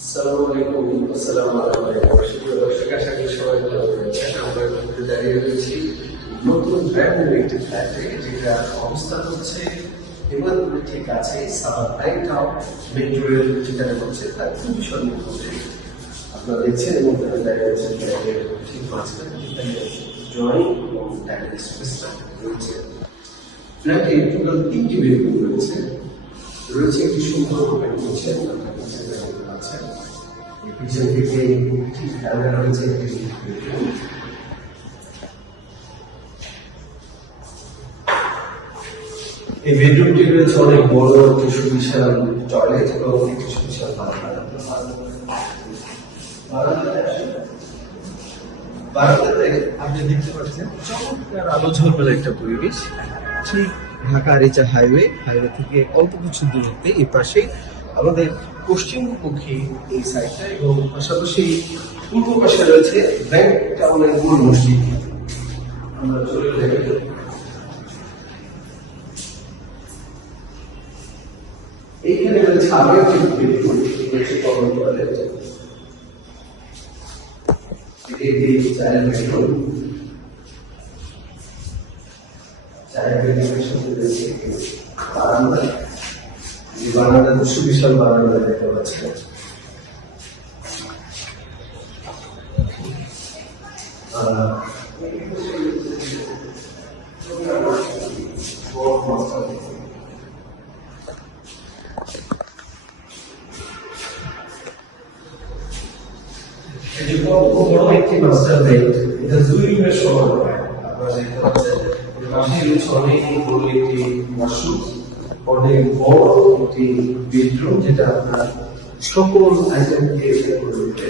আসসালামু আলাইকুম। আসসালামু আলাইকুম। সুপ্রিয় দর্শক, আশা করি সবাই ভালো রয়েছেন। আমরা এই মুহূর্তে দাঁড়িয়ে রয়েছি নতুন ব্র্যান্ড নিউ একটি ফ্ল্যাটে, যেটা অবস্থান হচ্ছে হিমালয়ের ঠিক কাছে Savar night town metro rail যেখানে হচ্ছে তার খুবই সন্নিকটে। আপনারা দেখছেন এবং তারা দাঁড়িয়ে রয়েছেন ফ্ল্যাটের ঠিক মাঝখানে, যেখানে ড্রয়িং এবং ডাইনিং স্পেসটা রয়েছে। ফ্ল্যাটে টোটাল 3টি বেডরুম রয়েছে। রয়েছে একটি সুন্দর কিচেন, আছে কিচেন থেকে ঠিক খেয়াল রয়েছে একটি বেডরুম। এই বেডরুমটি রয়েছে অনেক বড় একটি সুবিশাল টয়লেট এবং একটি সুবিশাল বারান্দাতে আপনি দেখতে পাচ্ছেন চমৎকার আলো ঝলমলে একটা পরিবেশ। ঠিক ঢাকা আরিচা হাইওয়ে থেকে অল্প কিছু দূরত্বে এই পাশে আমাদের পশ্চিমমুখী এই সাইডটা, এবং পাশাপাশি পূর্ব পাশে রয়েছে ব্যাংক টাউনের মূল মসজিদ। আমরা চলে যাই। এইখানে রয়েছে আরো একটি বেডরুম, রয়েছে কমন টয়লেট। এটি চাইল্ড বেডরুম। চাইল্ড বেডরুমের সাথে রয়েছে বারান্দা। এই বারান্দাতে সুবিশাল বারান্দা দেখতে পাচ্ছেন। বড় একটি মাস্টার বেড, এটা 2 রুমের সমান হয়। আপনারা দেখতে পাচ্ছেন পাশে রয়েছে অনেক বড় একটি ওয়াশরুম, অনেক বড় একটি বেডরুম, যেটা আপনার সকল আইটেমকে এখানে করে দিতে।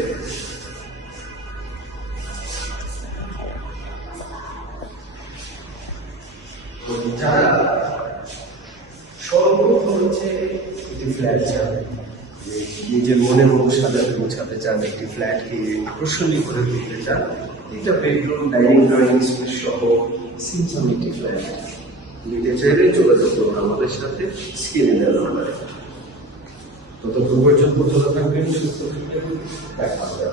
যারা সর্বপ্রথম হচ্ছে একটি ফ্ল্যাট চান, নিজের মনের মতো সাজাতে গোছাতে চান, একটি ফ্ল্যাটকে আকর্ষণীয় করে তুলতে চান, একটা বেডরুম, ডাইনিং, ড্রয়িং স্পেস সহ সিম্পল একটি ফ্ল্যাট নিতে চাইলে যোগাযোগ করুন আমাদের সাথে, স্ক্রিনে দেওয়া নাম্বারে। ততক্ষণ পর্যন্ত ভালো থাকবেন, সুস্থ থাকবেন, দেখা হবে।